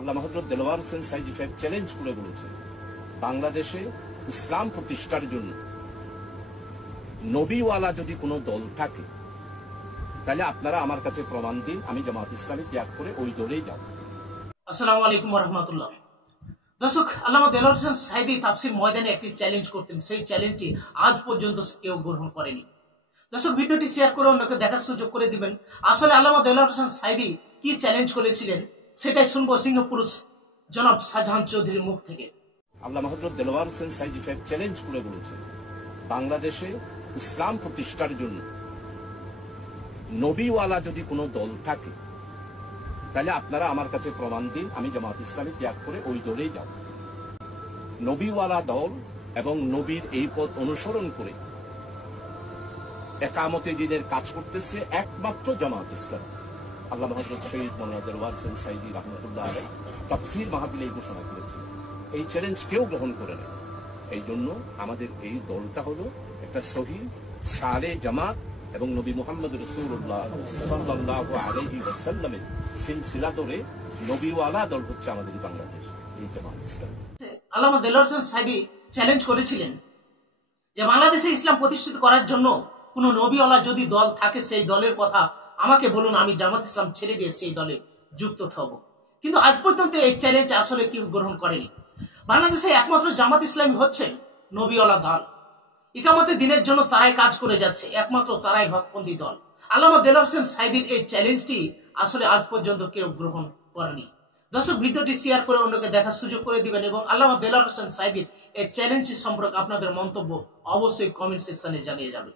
আল্লামা হযরত দেলোয়ার হোসেন সাইদি সাহেব চ্যালেঞ্জ করে বলেছেন, বাংলাদেশে ইসলাম প্রতিষ্ঠার জন্য নবীওয়ালা যদি কোনো দল থাকে তাহলে আপনারা আমার কাছে প্রমাণ দিন, আমি জামাত ইসলামী ত্যাগ করে ওই দলেই যাব। আসসালামু আলাইকুম ওয়া রাহমাতুল্লাহ। দর্শক, আল্লামা দেলোয়ার হোসেন সাইদি তাফসীর ময়দানে একটি চ্যালেঞ্জ করতেন, সেই চ্যালেঞ্জটি আজ পর্যন্ত কেউ গ্রহণ করেনি। দর্শক, ভিডিওটি শেয়ার করে অন্যকে দেখার সুযোগ করে দিবেন। আসলে আল্লামা দেলোয়ার হোসেন সাইদি কি চ্যালেঞ্জ করেছিলেন সেটাই শুনবো সিংহপুরুষ জনাব শাহজাহান চৌধুরীর মুখ থেকে। আল্লামা হযরত দেলোয়ার হোসেন সাইদি সাহেব চ্যালেঞ্জ করে বলেছেন, বাংলাদেশে ইসলাম প্রতিষ্ঠার জন্য নবীওয়ালা যদি কোনো দল থাকে তাহলে আপনারা আমার কাছে প্রমাণ দিন, আমি জামাত ইসলামী ত্যাগ করে ওই দলেই যাব। নবীওয়ালা দল এবং নবীর এই পথ অনুসরণ করে একামতে দ্বীনের কাজ করতেছে একমাত্র জামাত ইসলাম। আল্লামা হযরত শহীদ মাওলানা দেলোয়ার হোসেন সাইদি রাহমাতুল্লাহ আলাইহি তাফসীর মাহফিলে এই ঘোষণা করেছেন। এই চ্যালেঞ্জ কেউ গ্রহণ করে না। এই জন্য আমাদের এই দলটা হলো একটা সহিহ সালে জামাত এবং নবী মুহাম্মদ রাসূলুল্লাহ সাল্লাল্লাহু আলাইহি ওয়াসাল্লামের সিলসিলা ধরে নবীওয়ালা দল হচ্ছে আমাদের বাংলাদেশ এই জামাত ইসলাম। আল্লামা দেলোয়ার হোসেন সাইদি চ্যালেঞ্জ করেছিলেন যে বাংলাদেশে ইসলাম প্রতিষ্ঠিত করার জন্য কোন নবীওয়ালা যদি দল থাকে সেই দলের কথা আমাকে বলুন, আমি জামাত ইসলাম ছেড়ে দিয়ে সেই দলে যুক্ত থাকব। কিন্তু আজ পর্যন্ত এই চ্যালেঞ্জ আসলে কেউ গ্রহণ করেনি। বাংলাদেশে একমাত্র জামাত ইসলামী হচ্ছে নবীওয়ালা দল। ইকামতের দিনের জন্য তারাই কাজ করে যাচ্ছে, একমাত্র তারাই হকপন্থী দল। আল্লামা দেলোয়ার হোসেন সাইদির এই চ্যালেঞ্জটি আসলে আজ পর্যন্ত কেউ গ্রহণ করেনি। দর্শক, ভিডিওটি শেয়ার করে অন্যকে দেখার সুযোগ করে দিবেন এবং আল্লামা দেলোয়ার হোসেন সাইদির এই চ্যালেঞ্জ সম্পর্কে আপনাদের মন্তব্য অবশ্যই কমেন্ট সেকশনে জানিয়ে যাবেন।